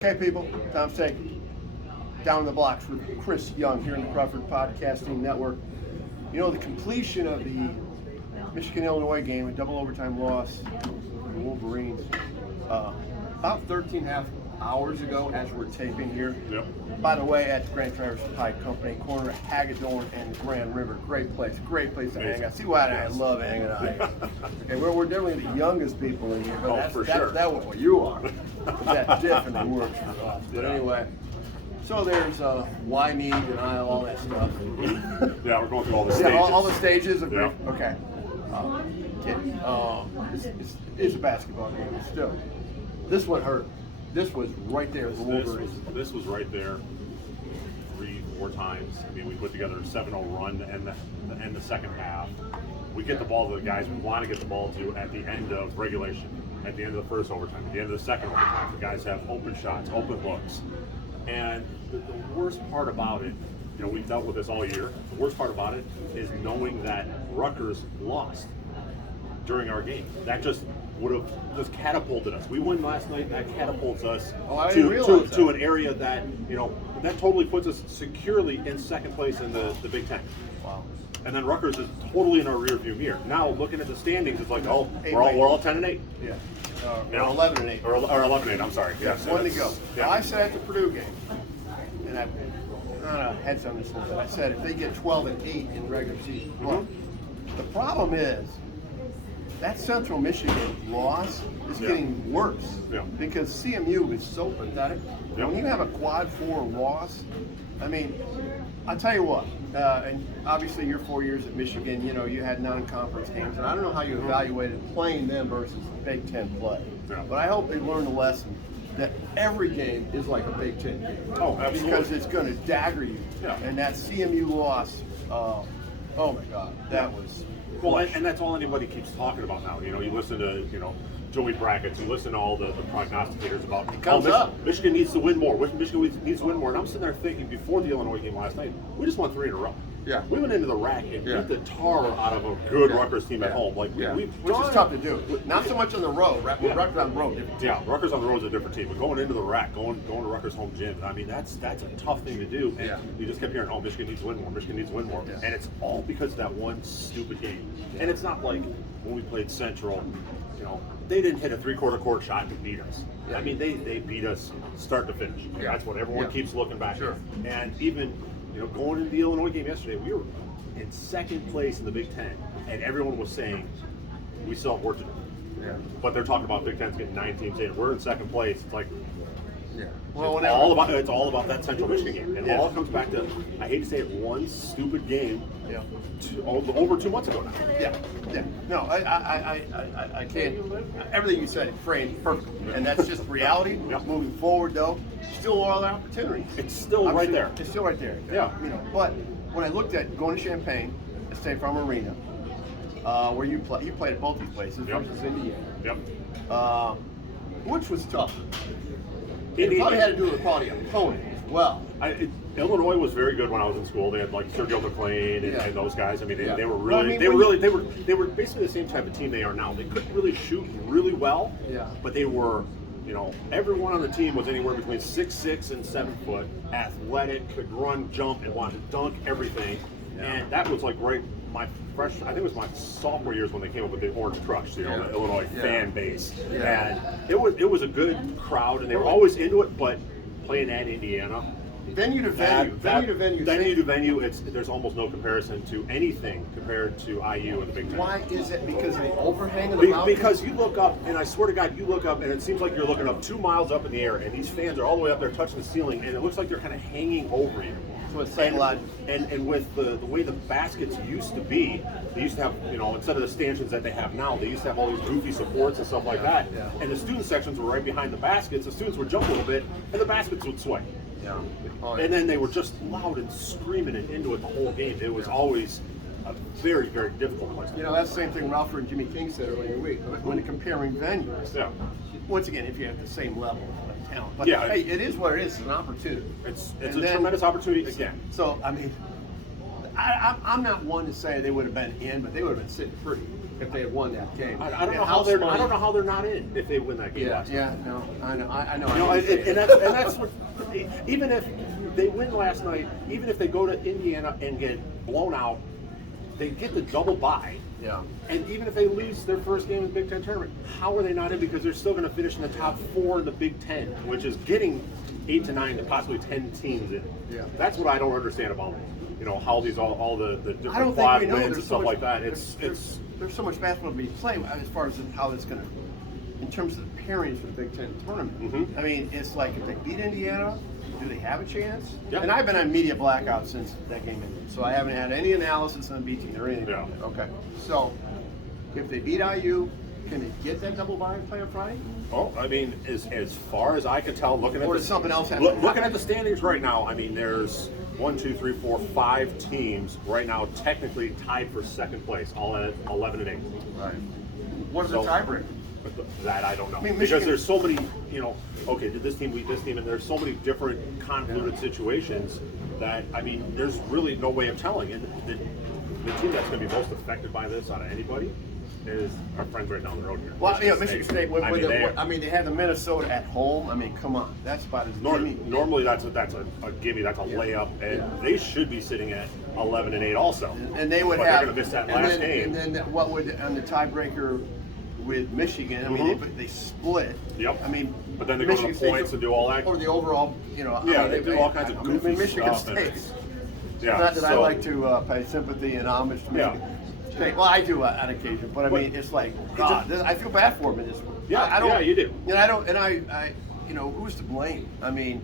Okay, people, Tom Steak, down in the blocks with Chris Young here in the Crawford Podcasting Network. You know, the completion of the Michigan-Illinois game, a double overtime loss for the Wolverines, about 13.5 hours ago as we're taping here. Yep. By the way, at the Grand Traverse Pie Company, corner of Hagedorn and Grand River. Great place to hang out. See why I love hanging out here. Okay, we're definitely the youngest people in here, but for sure. That's what you are. That definitely works for us. But anyway, so there's why me, denial, all that stuff. Yeah, we're going through all the stages. Yeah, all the stages of Yeah. Okay. Kidding. It's a basketball game, but still. This one hurt. This was right there. This was right there 3-4 times. I mean, we put together a 7-0 run to end the second half. We get the ball to the guys we want to get the ball to at the end of regulation, at the end of the first overtime, at the end of the second overtime. The guys have open shots, open looks. And the worst part about it, you know, we've dealt with this all year. The worst part about it is knowing that Rutgers lost during our game. That just would have just catapulted us. We won last night. That catapults us to an area that, you know, that totally puts us securely in second place in the Big Ten. Wow. And then Rutgers is totally in our rearview mirror. Now looking at the standings, it's like, oh, we're all 10-8. Yeah. You know, 11-8. Or 11-8. I'm sorry. Yeah, one to go. Yeah. Now, I said at the Purdue game, and I had some of this, but I said if they get 12-8 in regular season, well, the problem is that Central Michigan loss is getting worse because CMU is so pathetic. When you have a quad 4 loss, I mean, I'll tell you what, and obviously your 4 years at Michigan, you know, you had non-conference games, and I don't know how you evaluated playing them versus Big Ten play. Yeah. But I hope they learned a lesson that every game is like a Big Ten game. Oh, absolutely. Because it's going to dagger you. Yeah. And that CMU loss, oh my God, that was... Well, and that's all anybody keeps talking about now. You know, you listen to, you know, Joey Brackets, you listen to all the prognosticators about Michigan needs to win more. Michigan needs to win more. And I'm sitting there thinking, before the Illinois game last night, we just won 3 in a row. Yeah. We went into the rack and beat the tar out of a good Rutgers team at home. Like which is tough to do. Not so much on the road. Rutgers on the road. Yeah, Rutgers on the road is a different team. But going into the rack, going to Rutgers home gym, I mean, that's a tough thing to do. And you just kept hearing, oh, Michigan needs to win more. Michigan needs to win more. Yeah. And it's all because of that one stupid game. Yeah. And it's not like when we played Central, you know, they didn't hit a 3/4 court shot and beat us. Yeah. I mean, they beat us start to finish. Yeah. That's what everyone keeps looking back at. And even, you know, going into the Illinois game yesterday, we were in second place in the Big Ten, and everyone was saying we still have work to do. Yeah. But they're talking about Big Ten's getting 9 teams in. We're in second place. It's like, well, it's all about that Central Michigan game, and all comes back to, I hate to say it, one stupid game. Over 2 months ago now. Yeah. No, I can't. Everything you said framed perfectly, and that's just reality. Moving forward, though, still all the opportunities. It's still right there. It's still right there. Yeah. You know, but when I looked at going to Champaign, at State Farm Arena, where you played at both these places versus Indiana. Which was tough. It probably had to do with the quality of opponent as well. Illinois was very good when I was in school. They had like Sergio McLean and those guys. I mean, they were really, they were basically the same type of team they are now. They couldn't really shoot really well, but they were, you know, everyone on the team was anywhere between 6'6" and 7 foot, athletic, could run, jump, and wanted to dunk everything. And that was like I think it was my sophomore years when they came up with the Orange Crush, you know, the Illinois fan base. And it was a good crowd, and they were always into it, but playing at Indiana, venue to venue, there's almost no comparison to anything compared to IU and the Big Ten. Why is it? Because of the overhang of the mountain? Because you look up, and I swear to God, you look up, and it seems like you're looking up 2 miles up in the air, and these fans are all the way up there touching the ceiling, and it looks like they're kind of hanging over you. So it's psychological. And with the way the baskets used to be, they used to have, you know, instead of the stanchions that they have now, they used to have all these goofy supports and stuff like that. Yeah. And the student sections were right behind the baskets. The students would jump a little bit, and the baskets would sway. Yeah. And then they were just loud and screaming and into it the whole game. It was always a very, very difficult place. You know, that's the same thing Ralpher and Jimmy King said earlier in the week when comparing venues. Yeah. Once again, if you have the same level of talent. But hey, it is what it is. It's an opportunity. It's a tremendous opportunity again. So, I mean, I'm not one to say they would have been in, but they would have been sitting pretty. if they had won that game. I don't know how they're. I don't know how they're not in if they win that game. Yeah, no, I know. You know, and that's what. Even if they win last night, even if they go to Indiana and get blown out, they get the double bye. Yeah. And even if they lose their first game in the Big Ten tournament, how are they not in? Because they're still going to finish in the top 4 in the Big Ten, which is getting 8 to 9 to possibly 10 teams in. Yeah. That's what I don't understand about, how these all the different I don't quad think we know. wins There's and so stuff much, like that. There's so much basketball to be played as far as how it's going to, in terms of the pairings for the Big Ten tournament. Mm-hmm. I mean, it's like if they beat Indiana, do they have a chance? Yeah. And I've been on media blackout since that game ended, so I haven't had any analysis on beating or anything. Yeah. Okay. So if they beat IU, can they get that double bye and play on Friday? Oh, I mean, as far as I can tell, looking at Or does something else happen? looking at the standings right now, I mean, there's 1, 2, 3, 4, 5 teams right now technically tied for second place, all at 11 and 8. Right. What is So- the tiebreaker? That I don't know. I mean, because Michigan- there's so many, okay, did this team beat this team? And there's so many different convoluted situations that, I mean, there's really no way of telling. And the team that's going to be most affected by this out of anybody is our friends right down the road here. Well, Michigan State. I mean, They have the Minnesota at home. I mean, come on, that's about as normally that's a gimme, that's a layup, and they should be sitting at 11 and 8 also. And they would but have. They're going to miss that last game. And then what would on the tiebreaker with Michigan? I mean, they split. Yep. I mean, But then they go to the State points and do all that. Or the overall, Yeah, they do all kinds of goofy Michigan stuff. State. Yeah. Not that I so- like to pay sympathy and homage to Michigan State. Well, I do on occasion, but I mean, it's like, God, I feel bad for them in this one. Yeah, I don't, yeah, you do. And I don't, and I, who's to blame? I mean,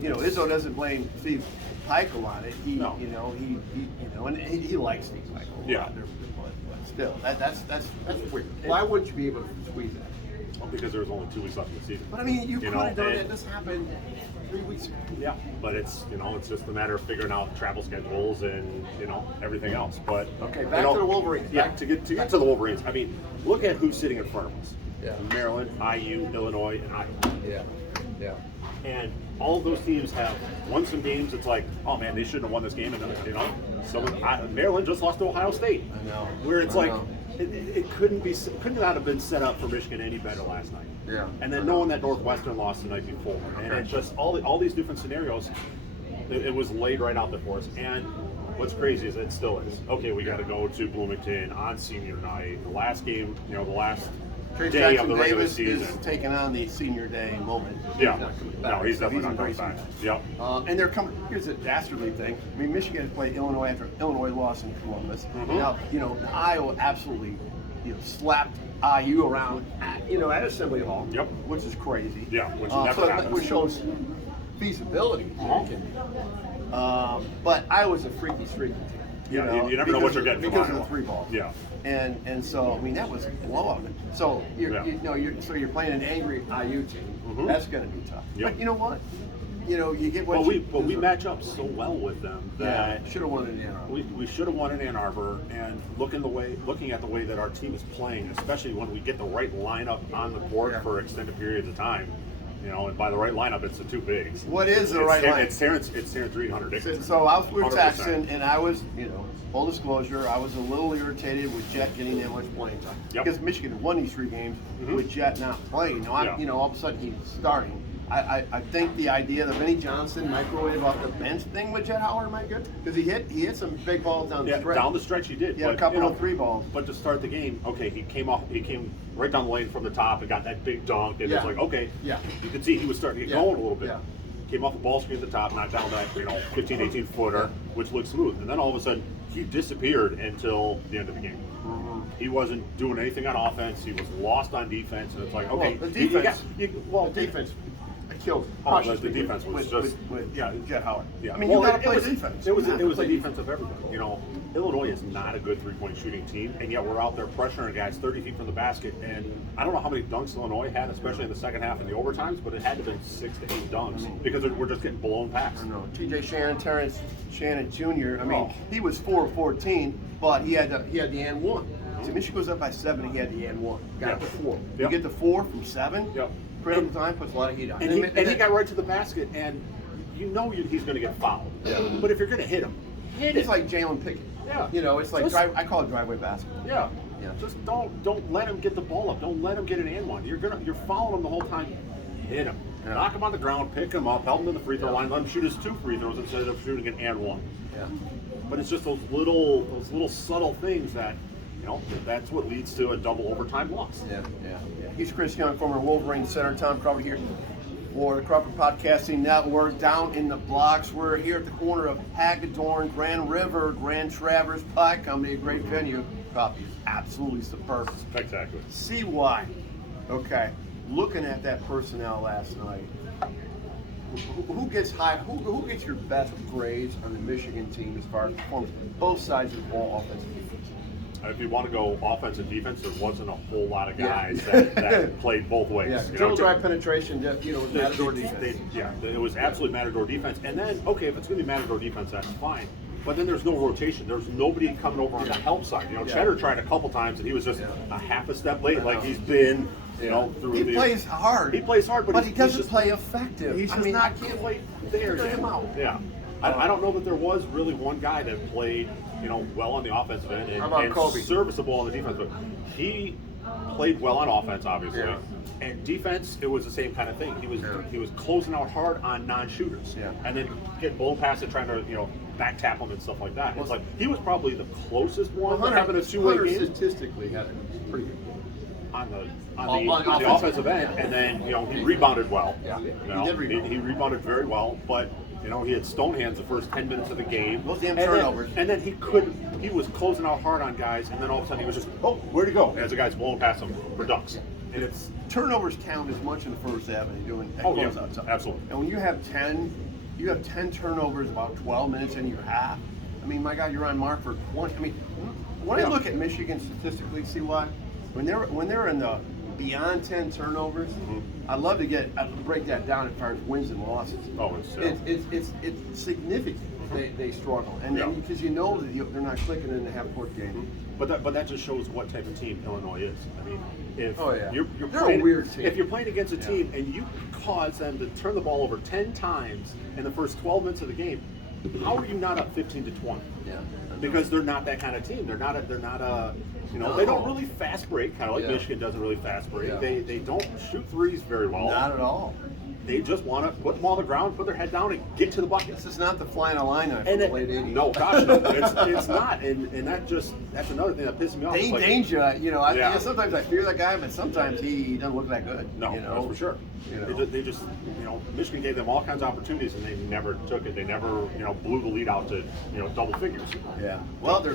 Izzo doesn't blame Steve Pikiell on it. He, No. and he likes Steve Pikiell. Yeah. But still, that's weird. Why wouldn't you be able to squeeze that? Well, because there was only 2 weeks left in the season. But I mean, you could have done and- that. This happened 3 weeks ago. Yeah, but it's just a matter of figuring out travel schedules and everything else. But Okay, back to the Wolverines. Yeah, Back- to get to the Wolverines. I mean, look at who's sitting in front of us. Yeah. Maryland, IU, Illinois, and Iowa. Yeah. And all of those teams have won some games. It's like, oh man, they shouldn't have won this game. And Maryland just lost to Ohio State. I know. Where it's I like, know. it could not have been set up for Michigan any better last night. Yeah. And then knowing that Northwestern lost the night before, and it's just all these different scenarios. It was laid right out there for us. And what's crazy is it still is. Okay, we got to go to Bloomington on senior night. The last game, the last Trace day Jackson of the regular Davis season. is taking on the senior day moment. Yeah. He's not coming back. No, he's So definitely not coming embracing back. that. Yep. And they're coming. Here's a dastardly thing. I mean, Michigan played Illinois after Illinois lost in Columbus. Mm-hmm. Now, Iowa absolutely, slapped IU around, at Assembly Hall. Yep. Which is crazy. Yeah, which never happens. Which shows feasibility. But Iowa's a freaky team. Yeah, you never know what you're getting from because of Iowa. the 3 ball. Yeah. And so I mean that was a blowout. So you're playing an angry IU team. That's going to be tough. Yep. But you know what? You get what But we match up so well with them that should have won in Ann Arbor. we should have won in Ann Arbor. And looking at the way that our team is playing, especially when we get the right lineup on the court for extended periods of time. And by the right lineup, it's the 2 bigs. What is the right lineup? It's Terrence Reed, Hunter Dickinson. So I was with 100%. Texan, and I was, full disclosure, I was a little irritated with Jet getting that much playing time. Yep. Because Michigan won these 3 games with Jet not playing. Now, all of a sudden he's starting. I think the idea of Vinnie Johnson microwave off the bench thing with Jet Howard might good because he hit some big balls down the stretch. Down the stretch he did. He had a couple of 3 balls. But to start the game, okay, he came right down the lane from the top and got that big dunk, and it's like, okay, you could see he was starting to get going a little bit. Yeah. Came off the ball screen at the top, knocked down that 15, 18 footer, which looked smooth, and then all of a sudden he disappeared until the end of the game. He wasn't doing anything on offense. He was lost on defense, and it's like, okay, the defense. the defense killed. the defense was just with Jet Howard. Yeah, I mean, you got to play defense. It was a defense of everybody. Illinois is not a good 3-point shooting team, and yet we're out there pressuring guys 30 feet from the basket. And I don't know how many dunks Illinois had, especially in the second half and the overtimes, but it had to have been 6 to 8 dunks because we're just getting blown past. I know. T.J. Terrence Shannon Jr. I mean, he was 4 of 14, but he had the and 1. So Michigan goes up by 7, and he had the and 1. Got the 4. You get the 4 from 7. Yep. Critical time puts a lot of heat on. And he got right to the basket, and he's going to get fouled. Yeah. But if you're going to hit him, hit It's it. like Jalen Pickett. Yeah. It's like I call it driveway basketball. Yeah. Yeah. Just don't let him get the ball up. Don't let him get an and one. You're following him the whole time. Hit him. Yeah. Knock him on the ground, pick him up, help him to the free throw line, let him shoot his 2 free throws instead of shooting an and one. Yeah. But it's just those little subtle things that, that's what leads to a double overtime loss. Yeah. He's Chris Young, former Wolverine center. Tom Crawford here for the Crawford Podcasting Network. Down in the blocks, we're here at the corner of Hagedorn, Grand River, Grand Traverse Pie Company, a great venue. Coffee is absolutely superb. Spectacular. See why? Okay. Looking at that personnel last night, who gets high? Who gets your best grades on the Michigan team as far as performance? Both sides of the ball, offense and defense. If you want to go offense and defense, there wasn't a whole lot of guys that played both ways. Yeah, dribble drive penetration, was Matador defense. It was absolutely Matador defense. And then, okay, if it's going to be Matador defense, that's fine. But then there's no rotation. There's nobody coming over on the help side. Cheddar tried a couple times, and he was just a half a step late, like he's been. Through he plays hard. He plays hard, but he doesn't play effective. He's just not quite there yet. Yeah. I don't know that there was really one guy that played, well on the offensive end and serviceable on the defense. But he played well on offense, obviously. Yeah. And defense, it was the same kind of thing. He was closing out hard on non-shooters, and then getting blown past it, trying to back tap them and stuff like that. It's like he was probably the closest one to having a two-way game. Statistically, had it pretty good on the offensive end, and then he rebounded well. Yeah, he did rebound. He rebounded very well, but he had stone hands the first 10 minutes of the game. Those damn turnovers. And then he was closing out hard on guys, and then all of a sudden he was just, where'd he go? As the guy's blowing past him for dunks. And it's turnovers count as much in the first half as you do in closeouts. Yeah, absolutely. And when you have 10 turnovers about 12 minutes in your half. I mean, my God, you're on mark for 20. I mean, when I look at Michigan statistically, see why? When they're in the beyond 10 turnovers, I'd love to break that down as far as wins and losses. Oh, it's significant. They struggle, and then because that they're not clicking in the half-court game. But that just shows what type of team Illinois is. I mean, if they're a weird team. If you're playing against a team and you cause them to turn the ball over 10 times in the first 12 minutes of the game, how are you not up 15-20? Yeah, because they're not that kind of team. They're not a they don't really fast break, kind of like Michigan doesn't really fast break. Yeah. They don't shoot threes very well. Not at all. They just want to put them on the ground, put their head down, and get to the bucket. This is not the flying a line from the late 80s. No, gosh, no. It's not. And that's another thing that pisses me off. Danger, sometimes I fear that guy, but sometimes he doesn't look that good. No, that's for sure. They just Michigan gave them all kinds of opportunities, and they never took it. They never, blew the lead out to, double figures. Yeah. Well, they're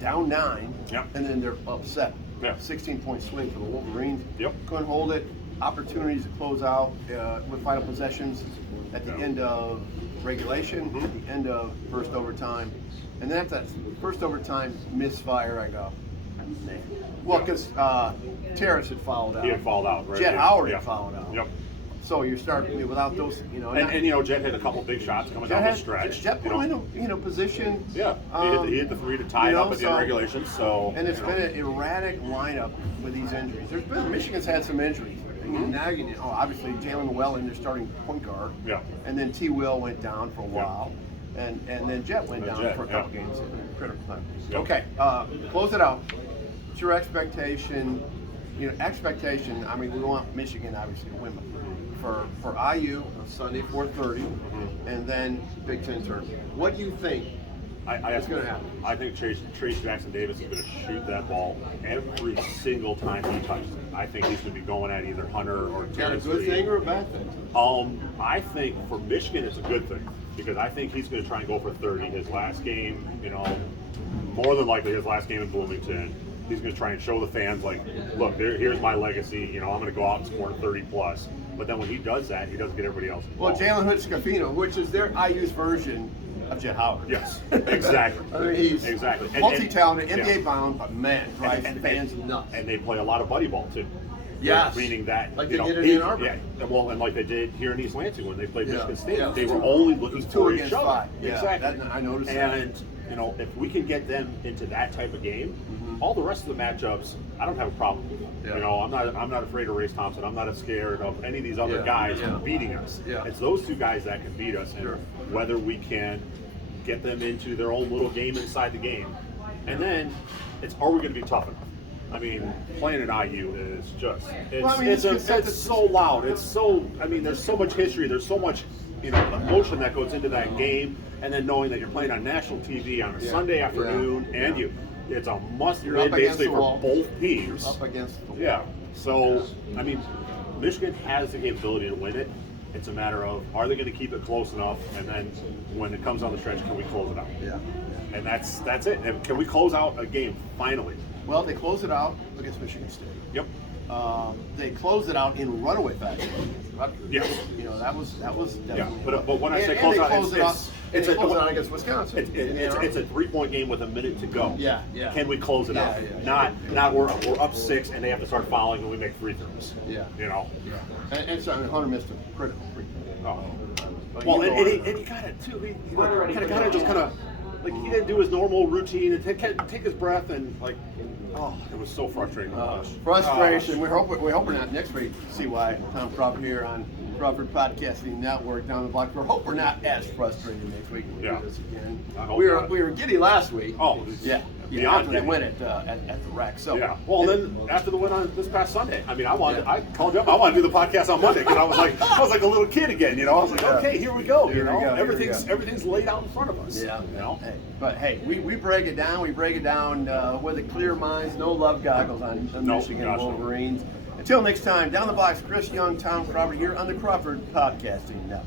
down 9, Yep. and then they're upset. Yeah. 16-point swing for the Wolverines. Yep. Couldn't hold it. Opportunities to close out with final possessions at the end of regulation, at the end of first overtime. And then after that first overtime misfire, I go, man. Well, because Terrace had fouled out. He had fouled out, right? Jet Howard had fouled out. Yep. So you're starting without those, And Jet hit a couple big shots coming down the stretch. Jet put him in position. Yeah, he hit the 3 to tie it up at the end of regulation. So and it's been an erratic lineup with these injuries. Michigan's had some injuries. Obviously Jalen Llewellyn, their starting point guard. Yeah. And then T. Will went down for a while. And then Jet went down for a couple games at critical time. Yep. Okay, close it out. What's your expectation? I mean, we want Michigan obviously to win. For IU on Sunday 4:30, and then Big Ten tournament. What do you think is going to happen? I think Trace Jackson Davis is going to shoot that ball every single time he touches it. I think he's going to be going at either Hunter or Terrence. Is that a good thing or a bad thing? I think for Michigan it's a good thing because I think he's going to try and go for 30. His last game, more than likely his last game in Bloomington. He's going to try and show the fans, like, look, here's my legacy. I'm going to go out and score 30 plus. But then when he does that, he doesn't get everybody else involved. Well, Jalen Hood-Scafino, which is their IU's version of Jet Howard. Yes, exactly. I mean, he's multi-talented, NBA-bound, but man, drives fans nuts. And they play a lot of buddy ball, too. Yes. Meaning that, like they did in Ann Arbor. Yeah, well, and like they did here in East Lansing when they played Michigan State. Yeah. They were only looking for each other. 5. Yeah, exactly. I noticed that. And, if we can get them into that type of game, all the rest of the matchups, I don't have a problem with. Yeah. I'm not afraid of Race Thompson. I'm not scared of any of these other guys beating us. Yeah. It's those two guys that can beat us, and whether we can get them into their own little game inside the game. And then are we going to be tough enough? I mean, playing at IU is just, it's it's so loud. It's so, I mean, there's so much history. There's so much, emotion that goes into that game. And then knowing that you're playing on national TV on a Sunday afternoon, and it's a must-win basically for both teams. You're up against the wall. Yeah. So, I mean, Michigan has the capability to win it. It's a matter of, are they going to keep it close enough? And then when it comes on the stretch, can we close it out? Yeah. And that's it. And can we close out a game finally? Well, they closed it out against Michigan State. Yep. They closed it out in runaway fashion. Yes. That was definitely. Yeah. But when I say close out, it's close it out against Wisconsin. It's a 3-point game with a minute to go. Yeah. Can we close it out? Not we're up 6 and they have to start fouling and we make free throws. Yeah. Yeah. And so Hunter missed a critical free throw. Oh. Well, and he got it too. He got it just kind of like he didn't do his normal routine and take his breath and like. Oh, it was so frustrating. Frustration. We hope we're not next week. See why Tom Crawford here on Crawford Podcasting Network down the block. We hope we're not as frustrated next week when we do this again. We were giddy last week. Oh, yeah. Beyond after they win at the Rec. So yeah. Well, then after the win on this past Sunday, I mean, I called you up. I wanted to do the podcast on Monday because I was like a little kid again. I was like, okay, here we go. Everything's laid out in front of us. Yeah. Hey, but hey, we break it down. We break it down with a clear minds, no love goggles on the Michigan Wolverines. Until next time, down the box, Chris Young, Tom Crawford here on the Crawford Podcasting Network.